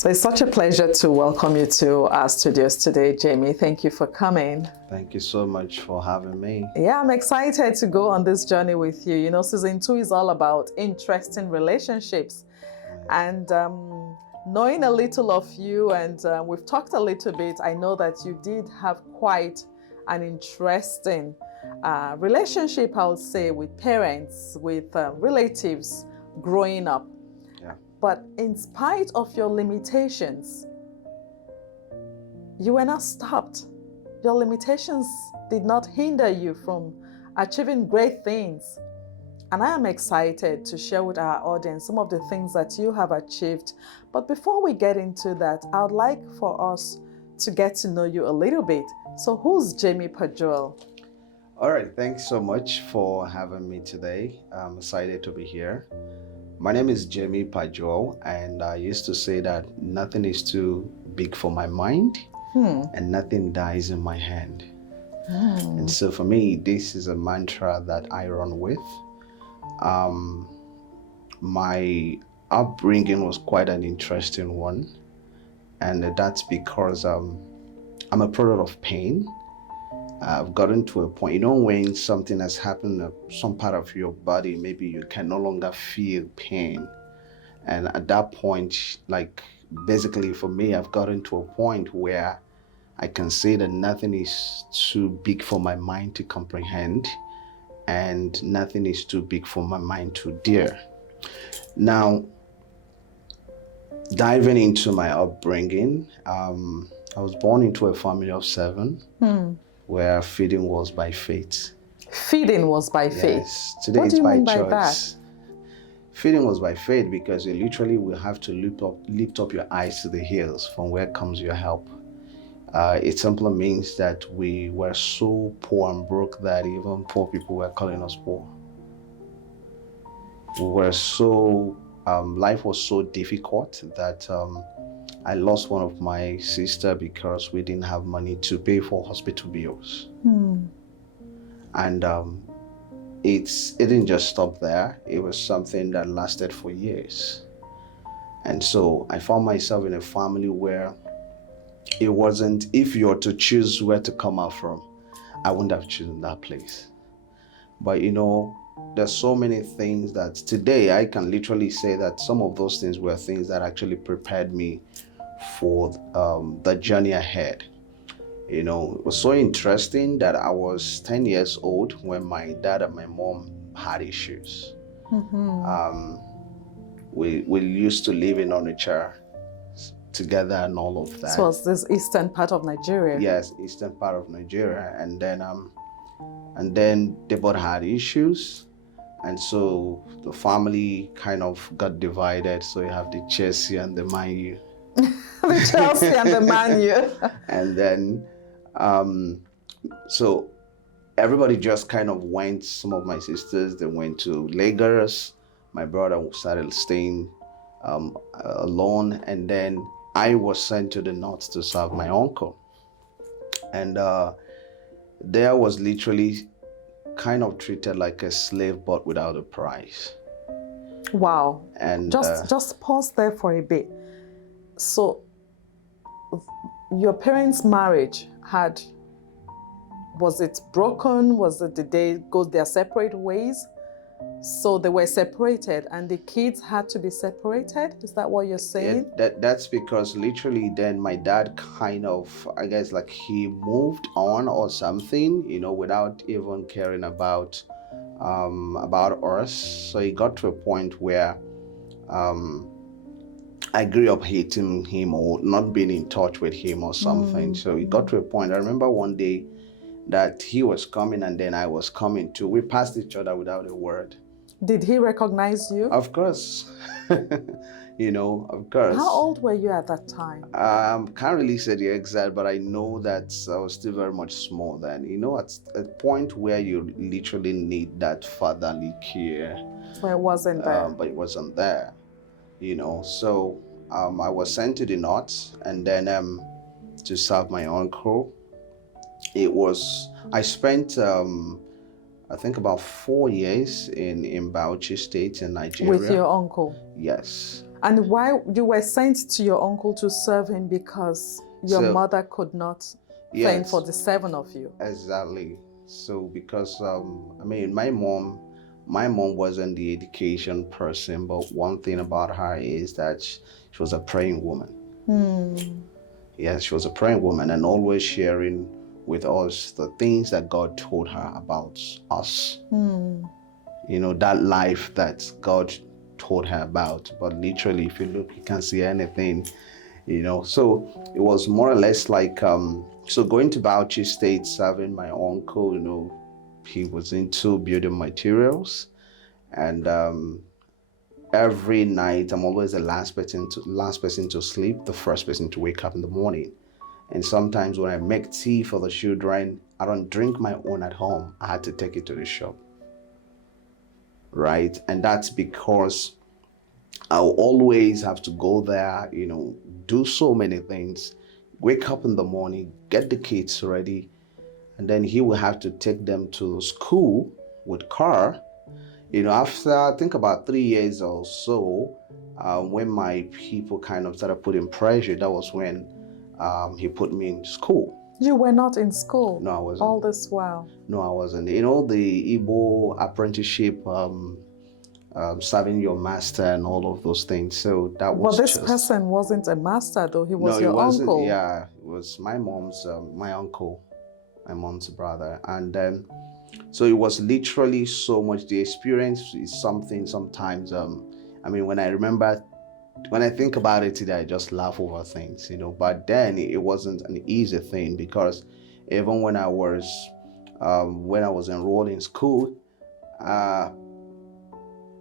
So it's such a pleasure to welcome you to our studios today, Jamie. Thank you for coming. Thank you so much for having me. Yeah, I'm excited to go on this journey with you. You know, season 2 is all about interesting relationships. And knowing a little of you, and we've talked a little bit, I know that you did have quite an interesting relationship, I would say, with parents, with relatives growing up. Yeah. But in spite of your limitations, you were not stopped. Your limitations did not hinder you from achieving great things. And I am excited to share with our audience some of the things that you have achieved. But before we get into that, I would like for us to get to know you a little bit. So who's Jamie Pajoel? All right, thanks so much for having me today. I'm excited to be here. My name is Jamie Pajoel, and I used to say that nothing is too big for my mind and nothing dies in my hand. And so for me, this is a mantra that I run with. My upbringing was quite an interesting one, and that's because I'm a product of pain. I've gotten to a point, you know, when something has happened to some part of your body, maybe you can no longer feel pain. And at that point, like basically for me, I've gotten to a point where I can say that nothing is too big for my mind to comprehend, and nothing is too big for my mind to dare. Now, diving into my upbringing, I was born into a family of 7 where feeding was by faith. Feeding was by faith? Yes, today what it's do you by mean choice. by that? Feeding was by faith because you literally will have to lift up your eyes to the hills from where comes your help. It simply means that we were so poor and broke that even poor people were calling us poor. We were so, life was so difficult that I lost one of my sister because we didn't have money to pay for hospital bills. And it didn't just stop there. It was something that lasted for years. And so I found myself in a family where it wasn't, if you were to choose where to come out from, I wouldn't have chosen that place. But you know, there's so many things that today I can literally say that some of those things were things that actually prepared me for the journey ahead. You know, it was so interesting that I was 10 years old when my dad and my mom had issues. We used to live in Onitsha together and all of that. So was this eastern part of Nigeria? Yes, eastern part of Nigeria. And then they both had issues. And so the family kind of got divided. So you have the Chelsea and the Man U. The Chelsea and the Man U. And then, so everybody just kind of went, some of my sisters, they went to Lagos. My brother started staying alone. And then I was sent to the north to serve my uncle. And there was literally kind of treated like a slave, but without a price. Wow. And just pause there for a bit. So your parents' marriage was it broken? Was it, did they go their separate ways? So they were separated and the kids had to be separated? Is that what you're saying? That's because literally then my dad kind of, I guess like he moved on or something, you know, without even caring about us. So he got to a point where I grew up hating him or not being in touch with him or something. So it got to a point, I remember one day that he was coming and then I was coming too. We passed each other without a word. Did he recognize you? Of course. You know, of course. How old were you at that time? Can't really say the exact, but I know that I was still very much small then. You know, at a point where you literally need that fatherly care. But it wasn't there. But it wasn't there, you know. So I was sent to the north and then to serve my uncle. I spent I think about 4 years in Bauchi State in Nigeria. With your uncle? Yes. And why you were sent to your uncle to serve him because your mother could not fend for the 7 of you? Exactly. So because I mean, my mom wasn't the education person, but one thing about her is that she was a praying woman. Yes, she was a praying woman and always sharing with us the things that God told her about us. You know, that life that God told her about. But literally, if you look, you can't see anything, you know. So it was more or less like, so going to Bauchi State, serving my uncle, you know, he was into building materials. And every night, I'm always the last person to sleep, the first person to wake up in the morning. And sometimes when I make tea for the children, I don't drink my own at home. I had to take it to the shop. Right? And that's because I'll always have to go there, you know, do so many things, wake up in the morning, get the kids ready, and then he will have to take them to school with car. You know, after I think about 3 years or so, when my people kind of started putting pressure, that was when he put me in school. You were not in school? No, I wasn't. All this while? No, I wasn't. You know, the Igbo apprenticeship, serving your master and all of those things. So that was. But this person wasn't a master, though. He was your uncle. Yeah, it was my mom's, my uncle, my mom's brother, and then. So it was literally so much. The experience is something sometimes. I mean, when I think about it today, I just laugh over things, you know. But then it wasn't an easy thing because even when I was enrolled in school, I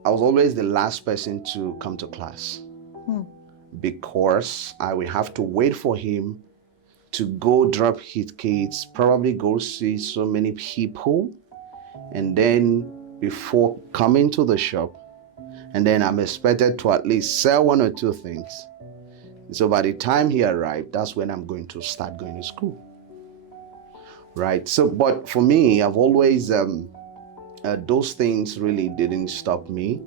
was always the last person to come to class because I would have to wait for him to go drop his kids, probably go see so many people, and then before coming to the shop, and then I'm expected to at least sell 1 or 2 things. So by the time he arrived, that's when I'm going to start going to school. Right? So, but for me, I've always, those things really didn't stop me,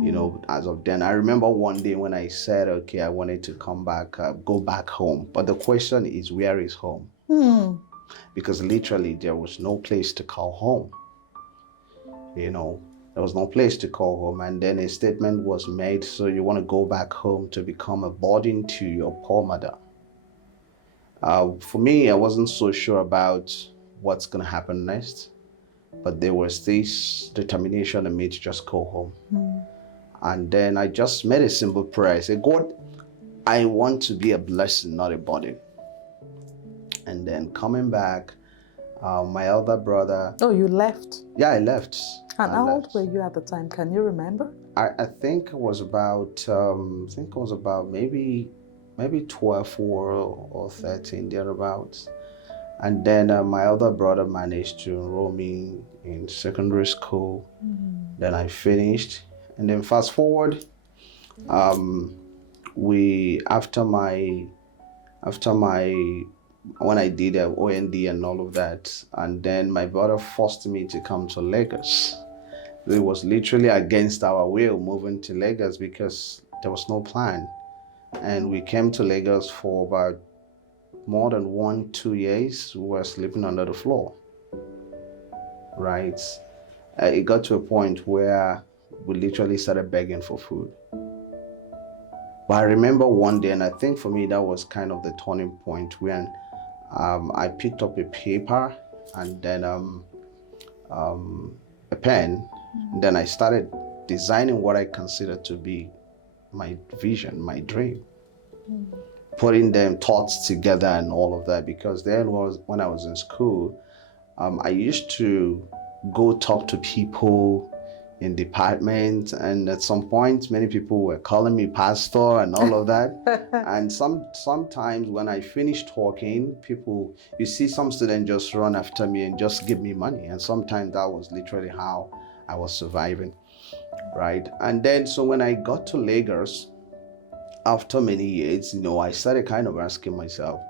you know, as of then. I remember one day when I said, okay, I wanted to come back, go back home. But the question is, where is home? Because literally there was no place to call home. You know, there was no place to call home. And then a statement was made, so you want to go back home to become a burden to your poor mother. For me, I wasn't so sure about what's going to happen next. But there was this determination in me to just go home. And then I just made a simple prayer. I said, God, I want to be a blessing, not a burden. And then coming back, my elder brother. Oh, you left? Yeah, I left. And how old were you at the time? Can you remember? I think it was about, maybe 12 or 13, thereabouts. And then my elder brother managed to enroll me in secondary school. Then I finished. And then fast forward, when I did OND and all of that, and then my brother forced me to come to Lagos. It was literally against our will moving to Lagos because there was no plan. And we came to Lagos for about more than 1-2 years. We were sleeping under the floor, right? It got to a point where we literally started begging for food. But I remember one day, and I think for me that was kind of the turning point when I picked up a paper and then a pen. And then I started designing what I considered to be my vision, my dream. Putting them thoughts together and all of that, because then when I was in school, I used to go talk to people in departments, and at some point many people were calling me pastor and all of that. And sometimes when I finish talking, people, you see some students just run after me and just give me money, and sometimes that was literally how I was surviving, right? And then so when I got to Lagos, after many years, you know, I started kind of asking myself,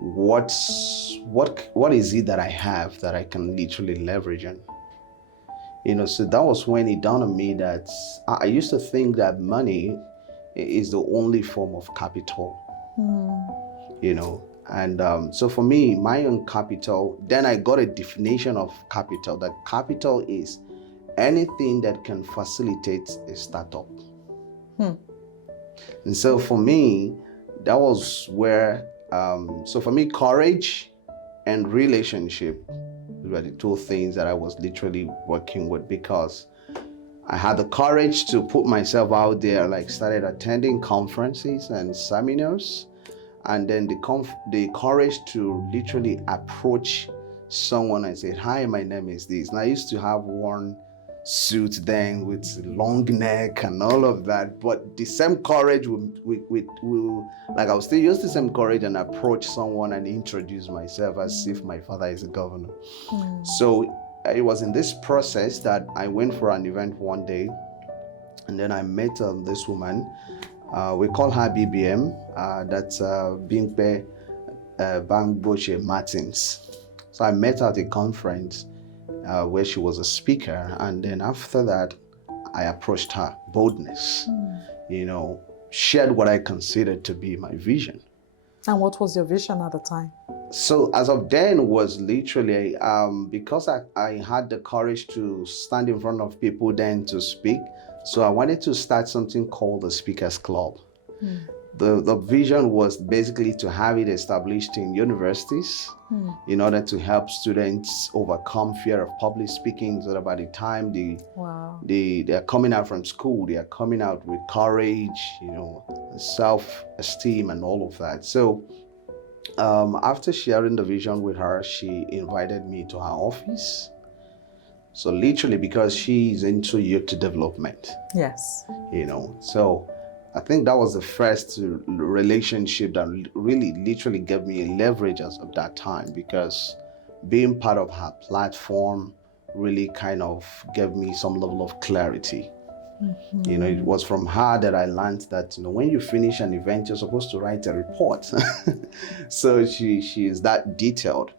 what is it that I have that I can literally leverage on? You know, so that was when it dawned on me that I used to think that money is the only form of capital, you know. And so for me, my own capital, then I got a definition of capital, that capital is anything that can facilitate a startup. And so for me, that was where, so for me, courage and relationship were the two things that I was literally working with, because I had the courage to put myself out there, like started attending conferences and seminars, and then the courage to literally approach someone and say, hi, my name is this. And I used to have one suit then with long neck and all of that, but the same courage like I will still use the same courage and approach someone and introduce myself as if my father is a governor. So it was in this process that I went for an event one day, and then I met this woman. We call her BBM. That's Bimpe Bangboche Martins. So I met her at a conference where she was a speaker, and then after that, I approached her. Boldness, you know, shared what I considered to be my vision. And what was your vision at the time? So as of then was literally, because I had the courage to stand in front of people then to speak, so I wanted to start something called the Speakers Club. The vision was basically to have it established in universities in order to help students overcome fear of public speaking, so that by the time they are coming out from school, they are coming out with courage, you know, self-esteem and all of that. So after sharing the vision with her, she invited me to her office. So literally, because she's into youth development. Yes. You know, so I think that was the first relationship that really literally gave me leverage as of that time, because being part of her platform really kind of gave me some level of clarity. You know, it was from her that I learned that, you know, when you finish an event, you're supposed to write a report. So she is that detailed.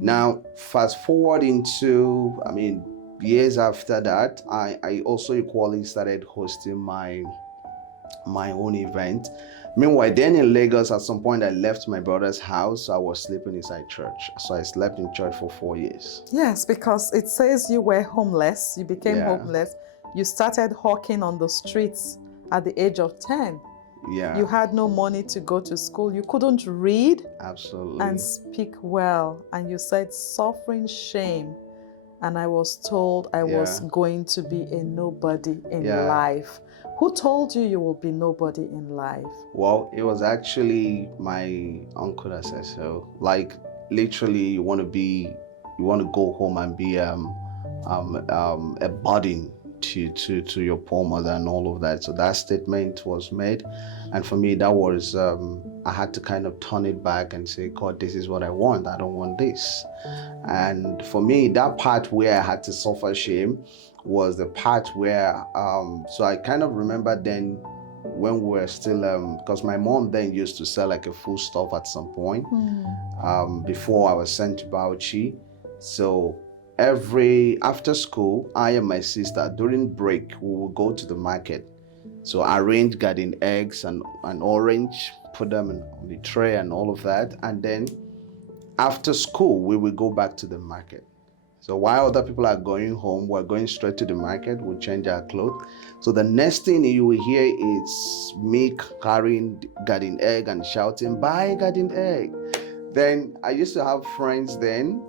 Now, fast forward into, I mean, years after that, I also equally started hosting my own event. Meanwhile, then in Lagos, at some point, I left my brother's house. I was sleeping inside church. So I slept in church for 4 years. Yes, because it says you were homeless. You became homeless. You started hawking on the streets at the age of 10. Yeah. You had no money to go to school. You couldn't read. Absolutely. And speak well. And you said suffering shame. And I was told I was going to be a nobody in life. Who told you you will be nobody in life? Well, it was actually my uncle that said so. Like, literally, you want to go home and be a burden to your poor mother and all of that. So that statement was made. And for me, that was, I had to kind of turn it back and say, God, this is what I want. I don't want this. And for me, that part where I had to suffer shame was the part where, so I kind of remember then when we were still, because my mom then used to sell like a food stuff at some point, before I was sent to Bauchi. So after school, I and my sister, during break, we would go to the market. So arrange garden eggs and orange, put them on the tray and all of that. And then after school, we will go back to the market. So while other people are going home, we're going straight to the market, we'll change our clothes. So the next thing you will hear is me carrying garden egg and shouting, buy garden egg. Then I used to have friends then.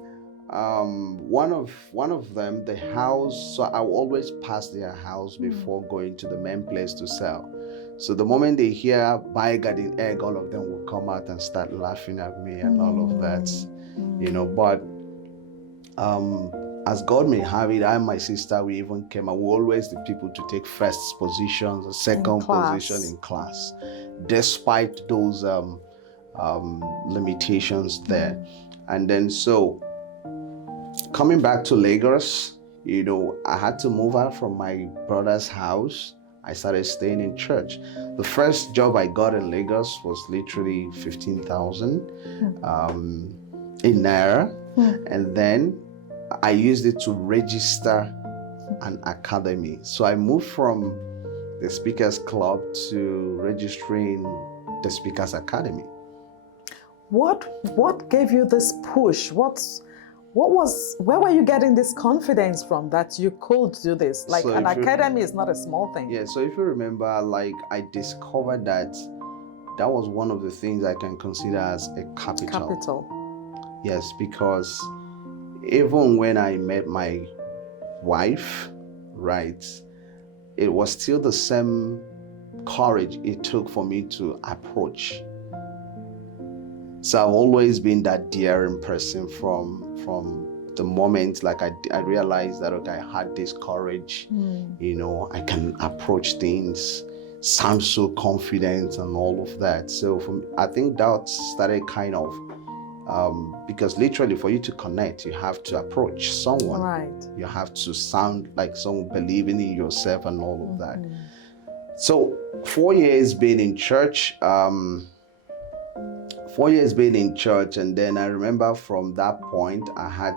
One of them, the house, so I will always pass their house before going to the main place to sell. So the moment they hear buy garden egg, all of them will come out and start laughing at me and all of that, you know. But as God may have it, I and my sister, we even came and we were always the people to take first positions or second position in class, despite those limitations there. And then so coming back to Lagos, you know, I had to move out from my brother's house. I started staying in church. The first job I got in Lagos was literally 15,000 in Naira. And then I used it to register an academy. So I moved from the Speakers Club to registering the Speakers Academy. What gave you this push? Where were you getting this confidence from that you could do this? Like, So an if you- academy is not a small thing. Yeah, so if you remember, like, I discovered that was one of the things I can consider as a capital. Yes, because even when I met my wife, right, it was still the same courage it took for me to approach. So I've always been that daring person from the moment, like, I realized that, okay, I had this courage, you know, I can approach things, sound so confident and all of that. So I think that started kind of, because literally for you to connect, you have to approach someone. Right. You have to sound like someone believing in yourself and all of that. So 4 years being in church, 4 years being in church, and then I remember from that point I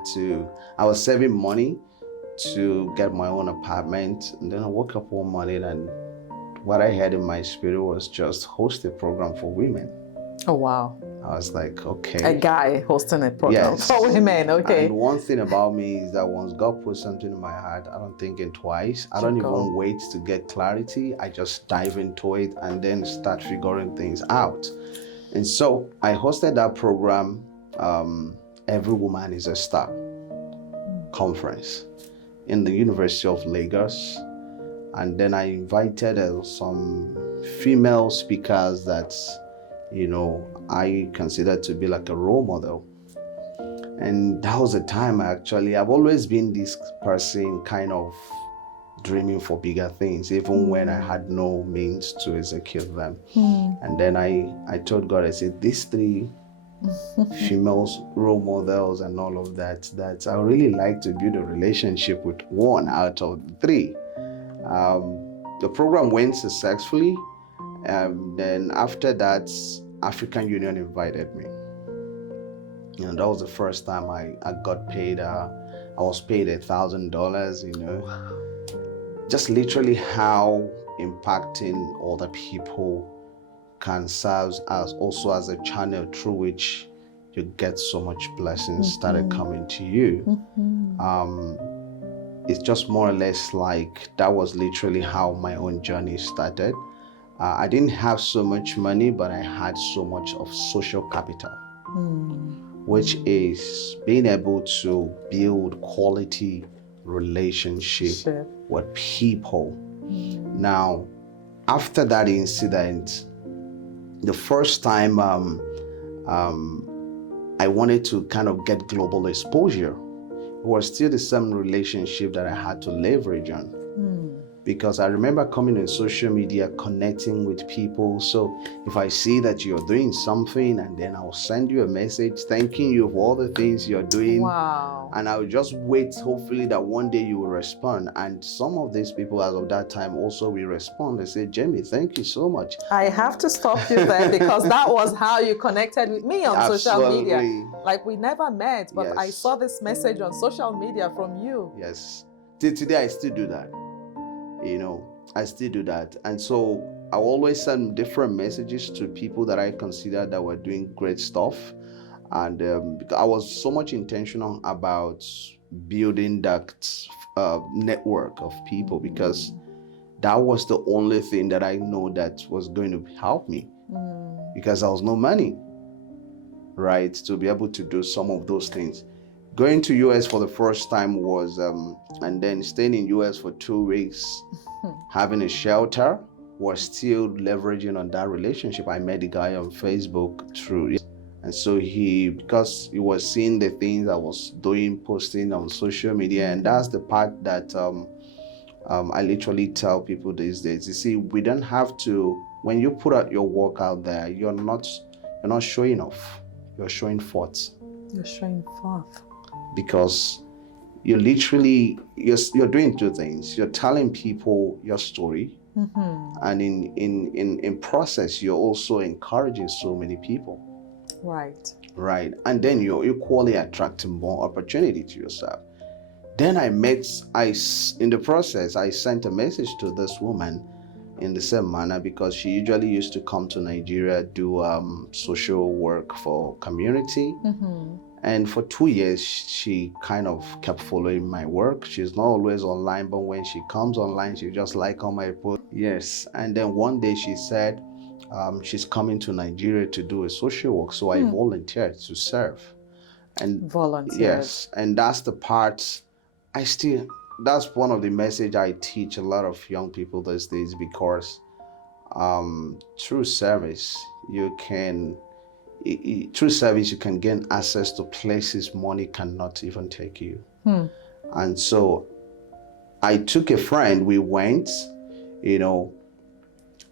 was saving money to get my own apartment, and then I woke up one morning and what I had in my spirit was just host a program for women. Oh, wow. I was like, okay. A guy hosting a program for women, okay. And one thing about me is that once God puts something in my heart, I don't think it twice. I don't even wait to get clarity. I just dive into it and then start figuring things out. And so I hosted that program, Every Woman is a Star conference in the University of Lagos. And then I invited some female speakers that, you know, I consider to be like a role model. And that was the time I've always been this person kind of dreaming for bigger things, even when I had no means to execute them. And then I told God, I said, these 3 females, role models and all of that I would really like to build a relationship with one out of the 3. The program went successfully. Then after that, African Union invited me. You know, that was the first time I got paid. I was paid $1,000, you know. Just literally how impacting other people can serve as also as a channel through which you get so much blessings started coming to you. It's just more or less like that was literally how my own journey started. I didn't have so much money, but I had so much of social capital, which is being able to build quality relationship with people. Now, after that incident, the first time I wanted to kind of get global exposure, it was still the same relationship that I had to leverage on. Because I remember coming on social media, connecting with people. So if I see that you're doing something, and then I'll send you a message thanking you for all the things you're doing. Wow. And I'll just wait, hopefully that one day you will respond. And some of these people as of that time also will respond. They say, Jamie, thank you so much. I have to stop you there because that was how you connected with me on social media. Like, we never met, but I saw this message on social media from you. Yes. Till today, I still do that. You know, I still do that. And so I always send different messages to people that I consider that were doing great stuff. And I was so much intentional about building that network of people, because that was the only thing that I know that was going to help me, because there was no money, right, to be able to do some of those things. Going to US for the first time was, and then staying in US for 2 weeks, having a shelter, was still leveraging on that relationship. I met the guy on Facebook through, and so because he was seeing the things I was doing, posting on social media, and that's the part that I literally tell people these days. You see, we don't have to, when you put out your work out there, you're not showing off, you're showing forth. You're showing forth. Because you're literally, you're doing 2 things. You're telling people your story, and in process, you're also encouraging so many people. Right. And then you're equally attracting more opportunity to yourself. Then in the process, I sent a message to this woman in the same manner because she usually used to come to Nigeria, do social work for community. And for 2 years, she kind of kept following my work. She's not always online, but when she comes online, she just like on my post. Yes. And then one day she said she's coming to Nigeria to do a social work. So I volunteered to serve. And volunteered. Yes. And that's the part that's one of the message I teach a lot of young people these days, because through service, you can gain access to places money cannot even take you. And so I took a friend, we went,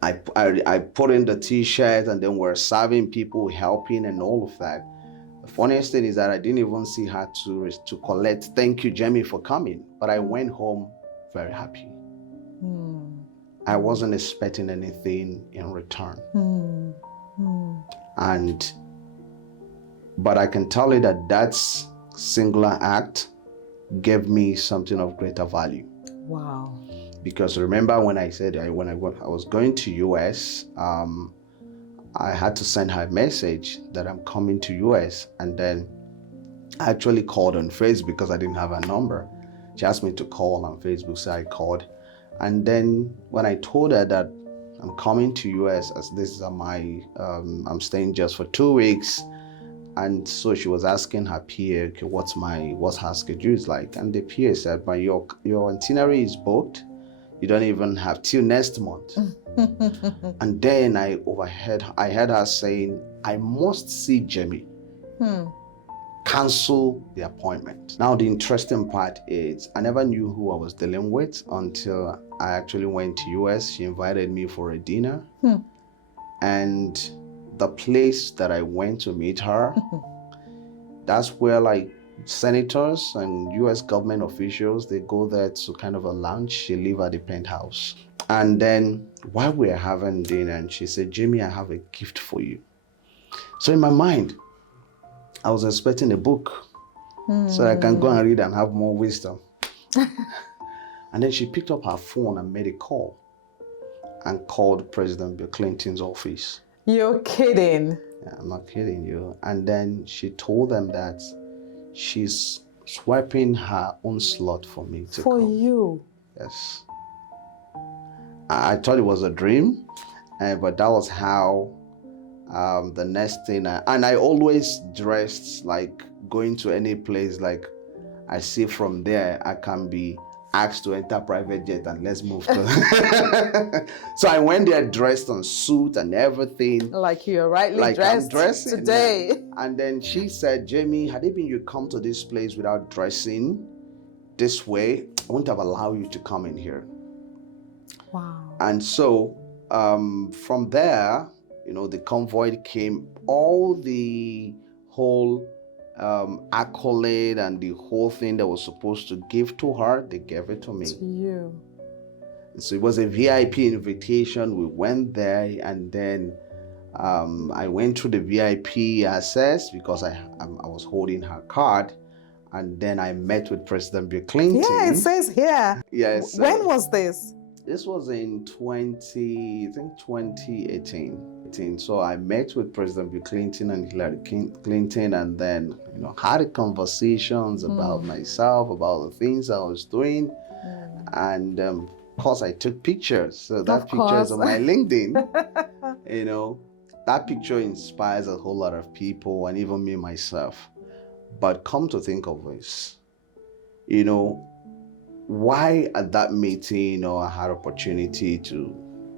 I put in the t-shirt, and then we're serving people, helping and all of that. The funniest thing is that I didn't even see her to collect, "Thank you, Jamie, for coming." But I went home very happy. I wasn't expecting anything in return. But I can tell you that singular act gave me something of greater value. Wow. Because remember when I said I was going to US, I had to send her a message that I'm coming to US, and then I actually called on Facebook because I didn't have her number. She asked me to call on Facebook, so I called. And then when I told her that I'm coming to US, as this is I'm staying just for 2 weeks, and so she was asking her PA, okay, what's her schedule is like, and the PA said, your itinerary is booked. You don't even have till next month. And then I heard her saying, "I must see Jamie. Cancel the appointment." Now, the interesting part is I never knew who I was dealing with until I actually went to US. She invited me for a dinner. And the place that I went to meet her, that's where like senators and US government officials, they go there to kind of a lounge. She live at the penthouse. And then while we were having dinner, and she said, "Jamie, I have a gift for you." So in my mind, I was expecting a book so I can go and read and have more wisdom. And then she picked up her phone and made a call and called President Bill Clinton's office. You're kidding. Yeah, I'm not kidding you. And then she told them that she's swiping her own slot for me to For come. you. Yes. I thought it was a dream, but that was how the next thing. And I always dressed like going to any place, like I see from there I can be asked to enter private jet and let's move to. So I went there dressed in suit and everything. Like you're rightly like dressed I'm dressing today. And then she said, "Jamie, had it been you come to this place without dressing this way, I wouldn't have allowed you to come in here." Wow. And so from there, the convoy came, all the whole accolade and the whole thing that was supposed to give to her, they gave it to me. To you. So it was a VIP invitation. We went there, and then I went through the VIP access because I was holding her card, and then I met with President Bill Clinton. Yeah, it says here. Yes. When was this? This was in 2018. So I met with President Bill Clinton and Hillary Clinton, and then had conversations about myself, about the things I was doing, and of course I took pictures. So that picture is on my LinkedIn. That picture inspires a whole lot of people, and even me myself. But come to think of this, why at that meeting, I had opportunity to,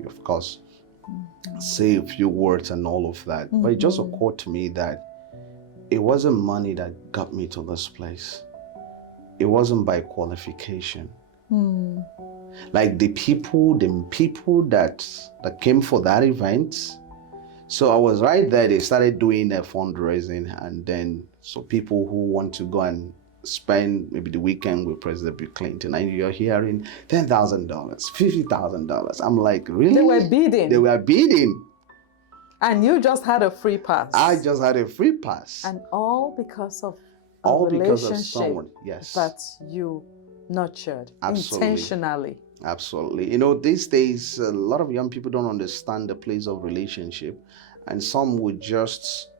of course, say a few words and all of that. But it just occurred to me that it wasn't money that got me to this place. It wasn't by qualification. Like the people that came for that event. So I was right there. They started doing a fundraising, and then so people who want to go and spend maybe the weekend with President Bill Clinton, and you're hearing $10,000, $50,000. I'm like, really? They were bidding. They were bidding. And you just had a free pass. I just had a free pass. And all because of all a because relationship of someone, yes, that you nurtured. Absolutely. Intentionally. Absolutely. You know, these days, a lot of young people don't understand the place of relationship, and some would just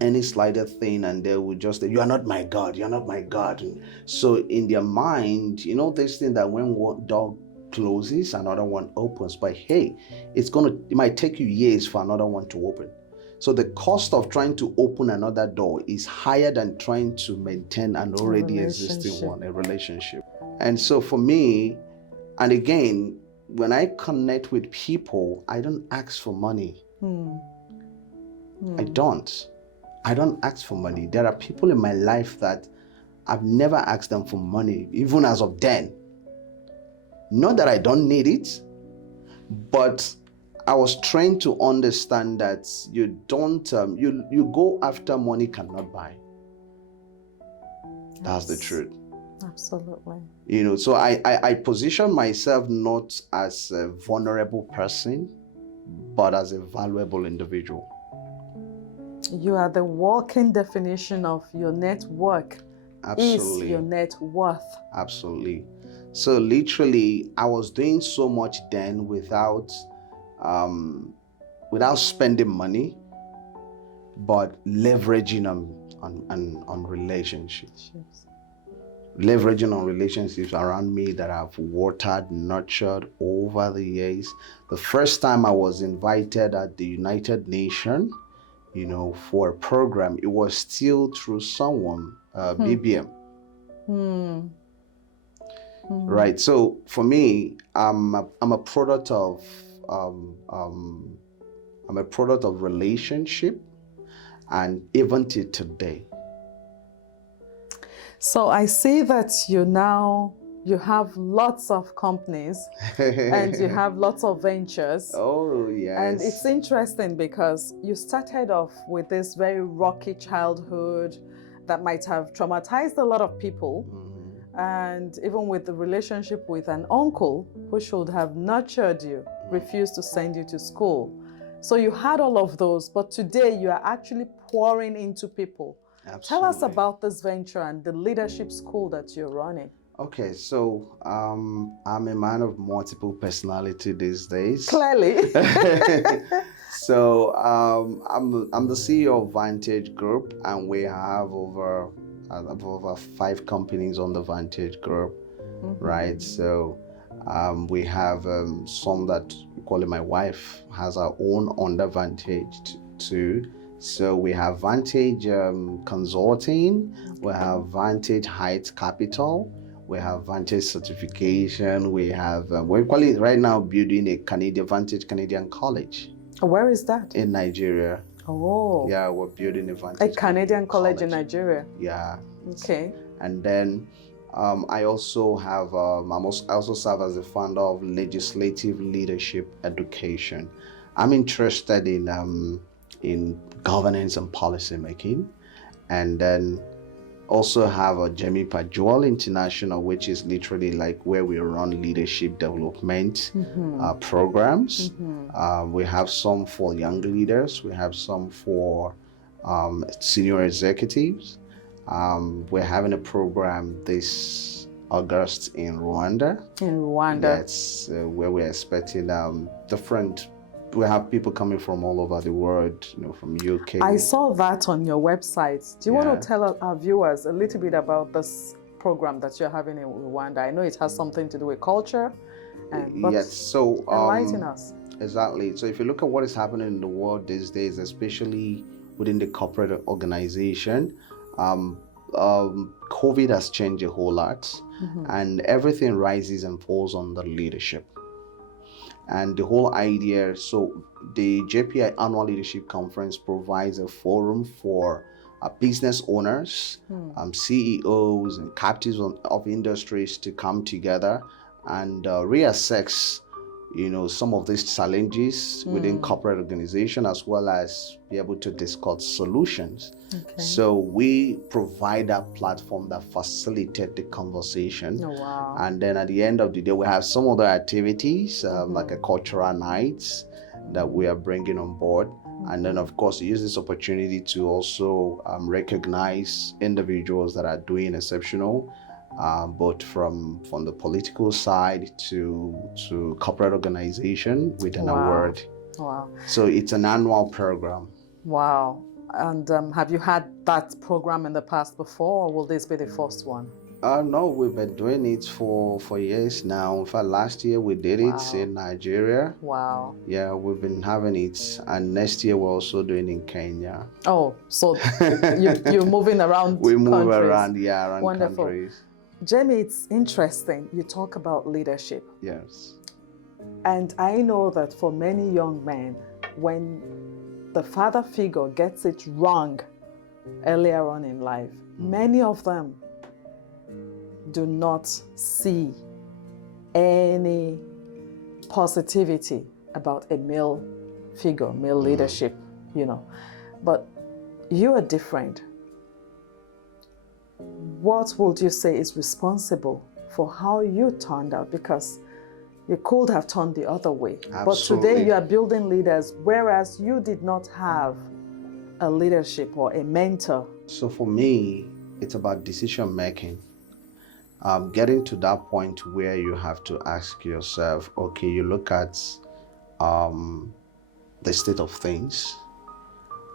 any slighter thing and they would just say, you are not my God, you're not my God. And so in their mind, you know, this thing that when one door closes, another one opens. But hey, it might take you years for another one to open. So the cost of trying to open another door is higher than trying to maintain an already existing one, a relationship. And so for me, and again, when I connect with people, I don't ask for money. I don't ask for money. There are people in my life that I've never asked them for money, even as of then. Not that I don't need it, but I was trained to understand that you don't, you go after money cannot buy. That's the truth. Absolutely. You know, so I position myself not as a vulnerable person, but as a valuable individual. You are the walking definition of your network. Absolutely. Is your net worth. Absolutely. So literally, I was doing so much then without spending money, but leveraging on relationships. Leveraging on relationships around me that I've watered, nurtured over the years. The first time I was invited at the United Nations, you know, for a program, it was still through someone, BBM. Right. So for me, I'm a product of relationship, and even till today. So I see that you have lots of companies and you have lots of ventures. Oh, yes. And it's interesting because you started off with this very rocky childhood that might have traumatized a lot of people. And even with the relationship with an uncle who should have nurtured you, refused to send you to school. So you had all of those, but today you are actually pouring into people. Absolutely. Tell us about this venture and the leadership school that you're running. Okay, so I'm a man of multiple personality these days. Clearly. So I'm the CEO of Vantage Group, and we have over 5 companies on the Vantage Group, right? So we have some that we call it my wife has her own under Vantage too. So we have Vantage Consulting, we have Vantage Heights Capital, we have Vantage Certification, we have, we're calling it right now building a Vantage Canadian College. Where is that? In Nigeria. Oh. Yeah, we're building a Vantage Canadian college in Nigeria. Yeah. Okay. And then I also have, I also serve as the founder of Legislative Leadership Education. I'm interested in governance and policy making, and then also have a Pajoel International, which is literally like where we run leadership development programs. We have some for young leaders, we have some for senior executives. We're having a program this August in Rwanda. In Rwanda. That's where we're expecting we have people coming from all over the world, you know, from UK. I saw that on your website. Do you want to tell our viewers a little bit about this program that you're having in Rwanda? I know it has something to do with culture. Yes, so enlighten us. Exactly. So if you look at what is happening in the world these days, especially within the corporate organization, COVID has changed a whole lot, and everything rises and falls on the leadership. And the whole idea, so the JPI Annual Leadership Conference provides a forum for business owners, CEOs and captives of industries to come together and reassess, you know, some of these challenges within corporate organization, as well as be able to discuss solutions. Okay. So we provide that platform that facilitates the conversation. Oh, wow. And then at the end of the day, we have some other activities like a cultural nights that we are bringing on board. And then, of course, use this opportunity to also recognize individuals that are doing exceptional both from the political side to corporate organization within a word. Wow. So it's an annual program. Wow. And have you had that program in the past before, or will this be the first one? No, we've been doing it for years now. In fact, last year we did it in Nigeria. Wow. Yeah, we've been having it, and next year we're also doing it in Kenya. Oh, so you're moving around. We move countries. Around Wonderful. countries. Jamie, it's interesting. You talk about leadership. Yes. And I know that for many young men, when the father figure gets it wrong earlier on in life, many of them do not see any positivity about a male figure, male leadership, you know. But you are different. What would you say is responsible for how you turned out? Because you could have turned the other way. Absolutely. But today you are building leaders, whereas you did not have a leadership or a mentor. So for me, it's about decision making. Getting to that point where you have to ask yourself, okay, you look at the state of things,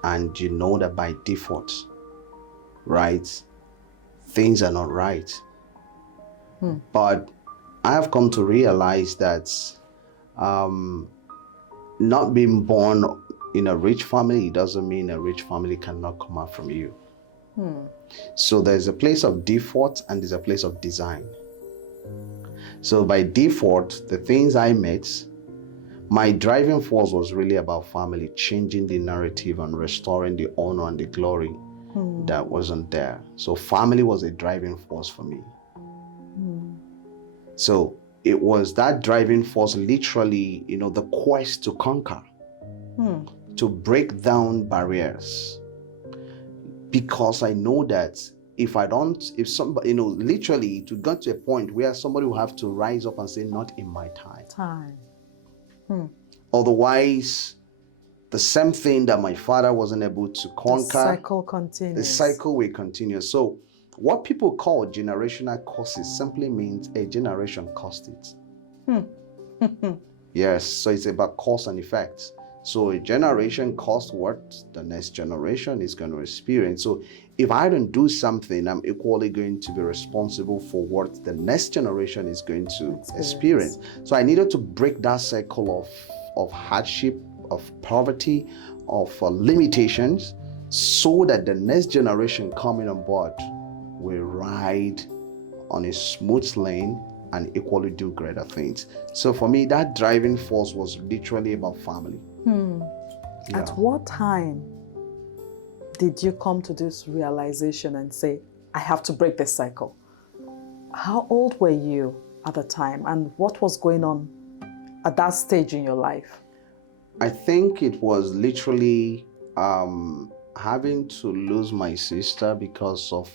and you know that by default, right, things are not right. But I have come to realize that not being born in a rich family doesn't mean a rich family cannot come out from you. So there's a place of default and there's a place of design. So by default, the things I met, my driving force was really about family, changing the narrative and restoring the honor and the glory that wasn't there. So family was a driving force for me. So it was that driving force, literally, you know, the quest to conquer, to break down barriers. Because I know that if somebody, you know, literally to get to a point where somebody will have to rise up and say, not in my time. Otherwise, the same thing that my father wasn't able to conquer, the cycle continues. The cycle will continue. So what people call generational curses simply means a generation caused it. Yes, so it's about cause and effect. So a generation caused what the next generation is going to experience. So if I don't do something, I'm equally going to be responsible for what the next generation is going to experience. So I needed to break that cycle of hardship, of poverty, of limitations, so that the next generation coming on board will ride on a smooth lane and equally do greater things. So for me, that driving force was literally about family. Yeah. At what time did you come to this realization and say, I have to break this cycle? How old were you at the time, and what was going on at that stage in your life? I think it was literally having to lose my sister because of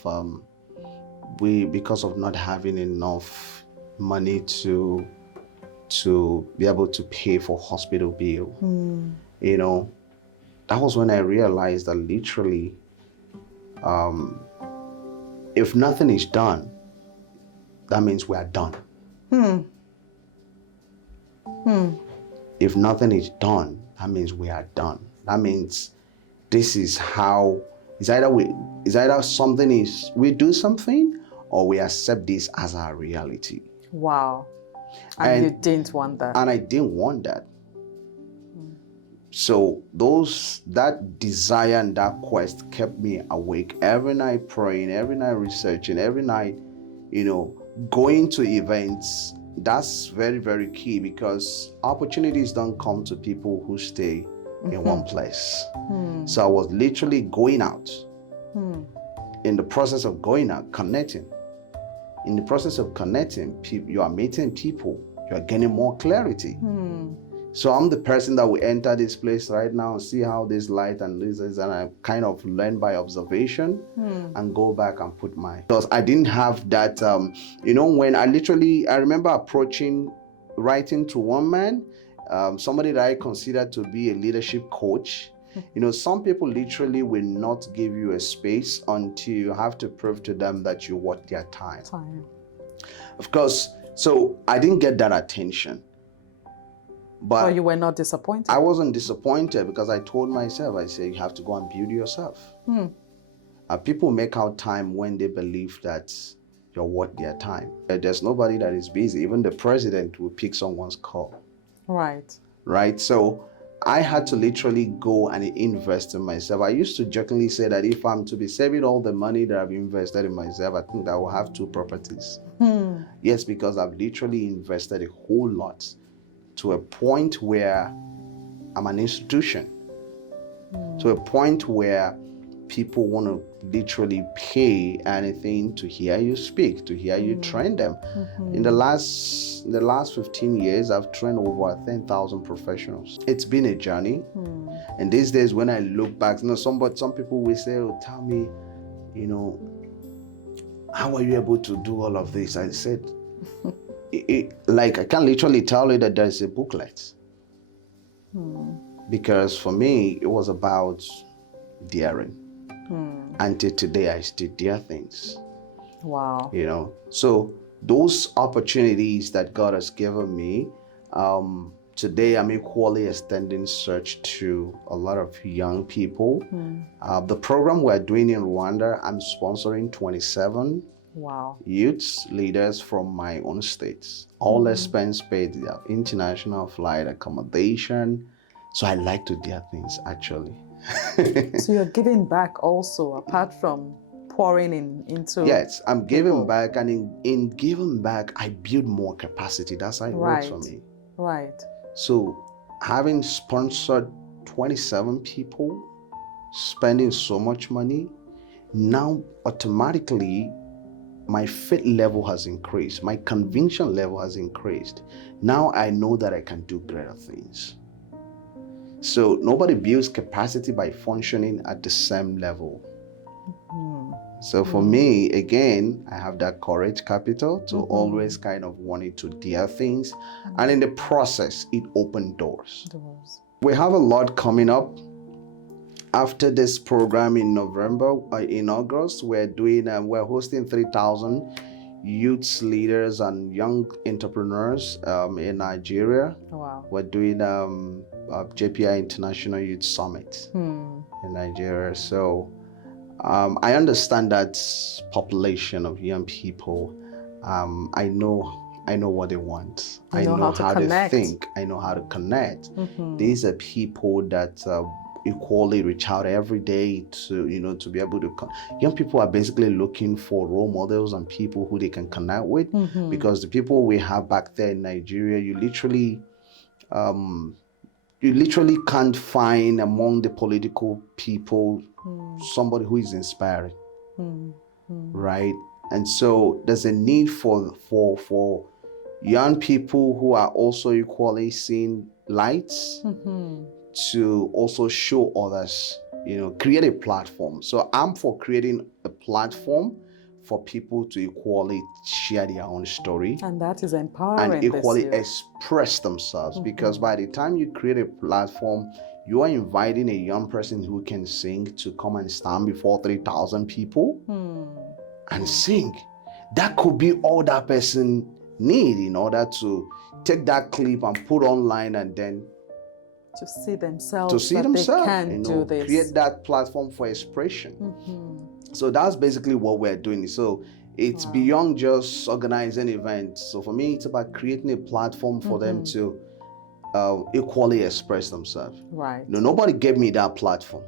not having enough money to be able to pay for hospital bill. You know, that was when I realized that literally, if nothing is done, that means we are done. If nothing is done, that means we are done. That means this is how, it's either we do something or we accept this as our reality. Wow. And you didn't want that. And I didn't want that. So that desire and that quest kept me awake every night, praying, every night researching, every night, you know, going to events. That's very, very key, because opportunities don't come to people who stay in one place. So I was literally going out. In the process of going out, connecting. In the process of connecting, you are meeting people, you are gaining more clarity. So I'm the person that will enter this place right now and see how this light and this is, and I kind of learn by observation and go back and put because I didn't have that, you know, when I remember writing to one man, somebody that I consider to be a leadership coach. You know, some people literally will not give you a space until you have to prove to them that you're worth their time. Of course, so I didn't get that attention. But Or you were not disappointed? I wasn't disappointed because I told myself, I said, you have to go and build yourself. People make out time when they believe that you're worth their time. There's nobody that is busy. Even the president will pick someone's call. Right. Right? So I had to literally go and invest in myself. I used to jokingly say that if I'm to be saving all the money that I've invested in myself, I think that I will have 2 properties. Yes, because I've literally invested a whole lot to a point where I'm an institution, to a point where people want to literally pay anything to hear you speak, to hear you train them. In the last 15 years, I've trained over 10,000 professionals. It's been a journey. And these days, when I look back, some people will say, oh, tell me, how are you able to do all of this? I said, like, I can literally tell you that there's a booklet. Because for me, it was about daring. Until today, I still dare things. Wow. So those opportunities that God has given me, today I'm equally extending search to a lot of young people. The program we're doing in Rwanda, I'm sponsoring 27 youth leaders from my own states. All expense paid, international flight, accommodation. So I like to dare things, actually. So you're giving back also, apart from pouring into Yes, I'm giving people. back, and in giving back, I build more capacity. That's how it works for me. Right. So having sponsored 27 people, spending so much money, now automatically my faith level has increased. My conviction level has increased. Now I know that I can do greater things. So nobody builds capacity by functioning at the same level. So for me, again, I have that courage capital to always kind of wanting to dare things. And in the process, it opened doors. We have a lot coming up. After this program in in August, we're hosting 3,000 youth leaders and young entrepreneurs in Nigeria. Wow. We're doing JPI International Youth Summit in Nigeria. So I understand that population of young people. I know what they want. I know how to think. I know how to connect. These are people that equally reach out every day to be able to young people are basically looking for role models and people who they can connect with, because the people we have back there in Nigeria, you literally can't find among the political people somebody who is inspiring, right? And so there's a need for young people who are also equally seeing lights to also show others, create a platform. So I'm for creating a platform for people to equally share their own story. And that is empowering. And equally express themselves. Because by the time you create a platform, you are inviting a young person who can sing to come and stand before 3,000 people and sing. That could be all that person need in order to take that clip and put online, and then to see themselves, they can do this. Create that platform for expression. So that's basically what we're doing. So it's beyond just organizing events. So for me, it's about creating a platform for them to equally express themselves. Right. Nobody gave me that platform.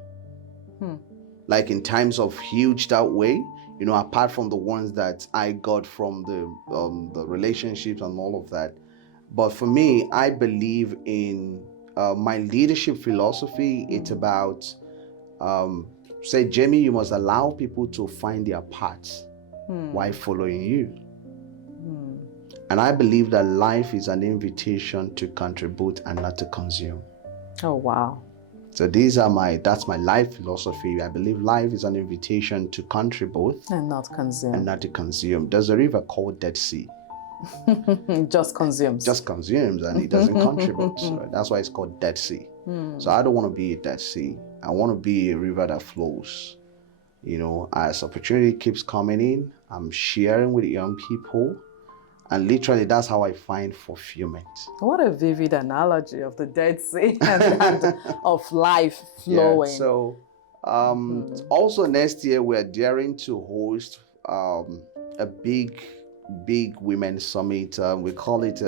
Like in times of huge that way, apart from the ones that I got from the relationships and all of that. But for me, I believe in my leadership philosophy. It's about, say, Jamie, you must allow people to find their paths while following you. And I believe that life is an invitation to contribute and not to consume. Oh, wow. So that's my life philosophy. I believe life is an invitation to contribute and not consume. And not to consume. There's a river called Dead Sea. Just consumes. Just consumes, and it doesn't contribute. So that's why it's called Dead Sea. So I don't want to be a Dead Sea. I want to be a river that flows. As opportunity keeps coming in, I'm sharing with young people. And literally, that's how I find fulfillment. What a vivid analogy of the Dead Sea and of life flowing. Yeah, so also next year, we're daring to host a big women summit. We call it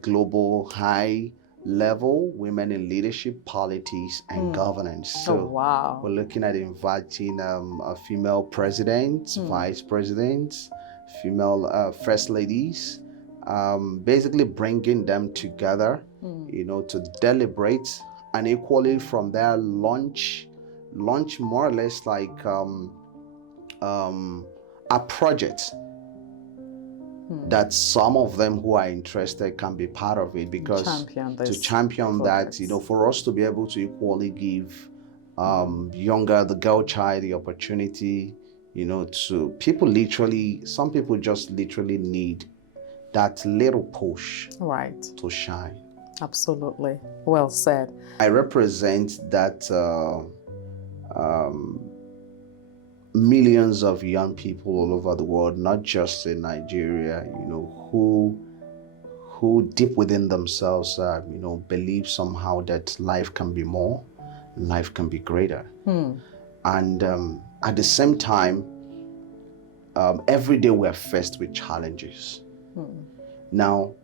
Global High Level Women in Leadership, Politics, and Governance. So wow. we're looking at inviting a female president, vice presidents, female first ladies, basically bringing them together, to deliberate, and equally from there launch more or less like a project that some of them who are interested can be part of it, because to champion that, for us to be able to equally give the girl child the opportunity, to people literally, some people just literally need that little push to shine. Absolutely. Well said. I represent that millions of young people all over the world, not just in Nigeria, who deep within themselves, believe somehow that life can be more, life can be greater. And at the same time, every day we're faced with challenges. Now,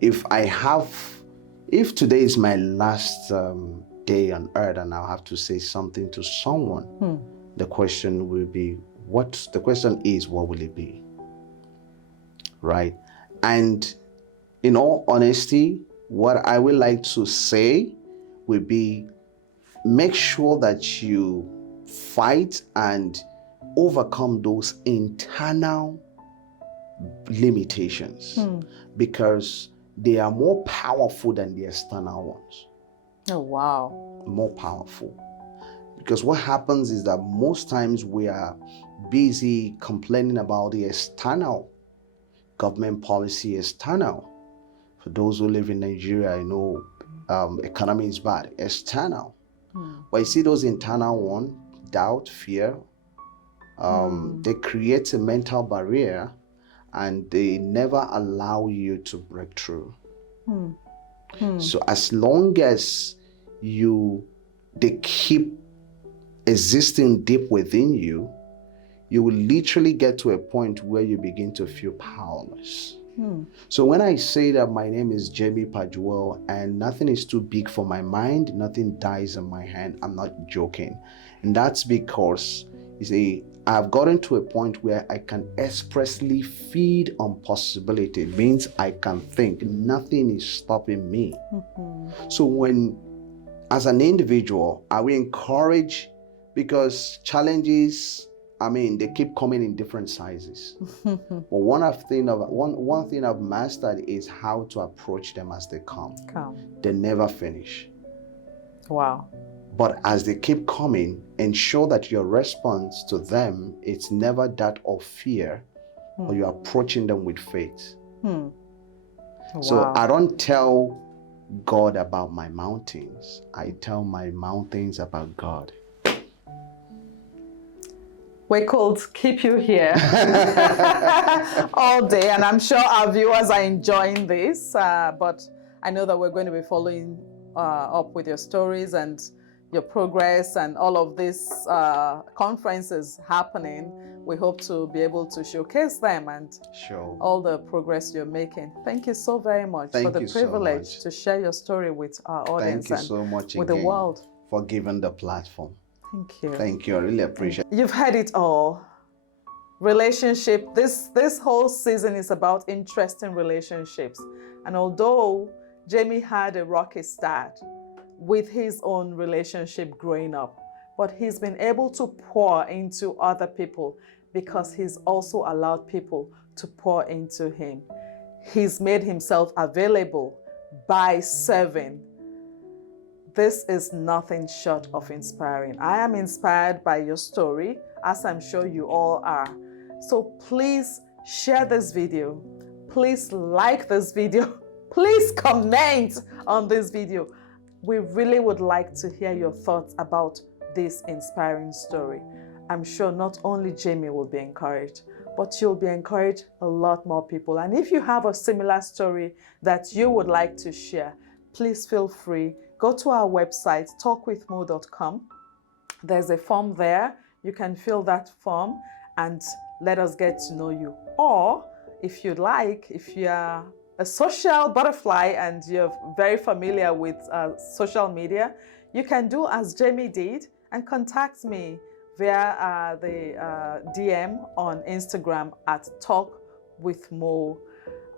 if today is my last day on earth and I'll have to say something to someone, the question will be, what will it be? Right? And in all honesty, what I would like to say would be, make sure that you fight and overcome those internal limitations, because they are more powerful than the external ones. Oh, wow. More powerful. Because what happens is that most times we are busy complaining about the external government policy, external. For those who live in Nigeria, economy is bad, external. But you see those internal ones, doubt, fear, they create a mental barrier and they never allow you to break through. So as long as they keep existing deep within you, you will literally get to a point where you begin to feel powerless. So when I say that my name is Jamie Pajoel and nothing is too big for my mind, nothing dies in my hand, I'm not joking. And that's because, you see, I've gotten to a point where I can expressly feed on possibility. It means I can think. Nothing is stopping me. So when, as an individual, are we encouraged, because challenges, they keep coming in different sizes. But one thing I've mastered is how to approach them as they come. They never finish. Wow. But as they keep coming, ensure that your response to them, it's never that of fear, but you're approaching them with faith. Wow. So I don't tell God about my mountains. I tell my mountains about God. We could keep you here all day, and I'm sure our viewers are enjoying this, but I know that we're going to be following up with your stories and your progress and all of these conferences happening. We hope to be able to showcase them and all the progress you're making. Thank you so very much for the privilege to share your story with our audience with the world. For giving the platform. Thank you. Thank you. I really appreciate it. You've heard it all. Relationship. This whole season is about interesting relationships. And although Jamie had a rocky start with his own relationship growing up, but he's been able to pour into other people because he's also allowed people to pour into him. He's made himself available by serving. This is nothing short of inspiring. I am inspired by your story, as I'm sure you all are. So please share this video. Please like this video. Please comment on this video. We really would like to hear your thoughts about this inspiring story. I'm sure not only Jamie will be encouraged, but you'll be encouraged a lot more people. And if you have a similar story that you would like to share, please feel free. Go to our website, talkwithmo.com. There's a form there. You can fill that form and let us get to know you. Or if you'd like, if you're a social butterfly and you're very familiar with social media, you can do as Jamie did and contact me via the DM on Instagram at talkwithmo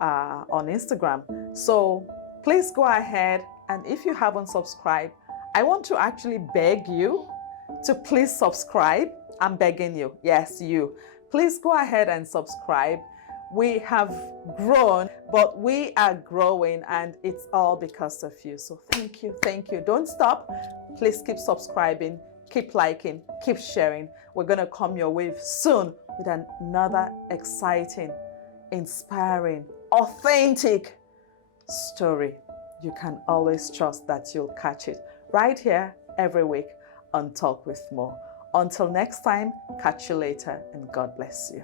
on Instagram. So please go ahead, and if you haven't subscribed, I want to actually beg you to please subscribe. I'm begging you. Yes, you. Please go ahead and subscribe. We have grown, but we are growing, and it's all because of you. So thank you, thank you. Don't stop. Please keep subscribing, keep liking, keep sharing. We're going to come your way soon with another exciting, inspiring, authentic story. You can always trust that you'll catch it right here every week on Talk with Mo. Until next time, catch you later, and God bless you.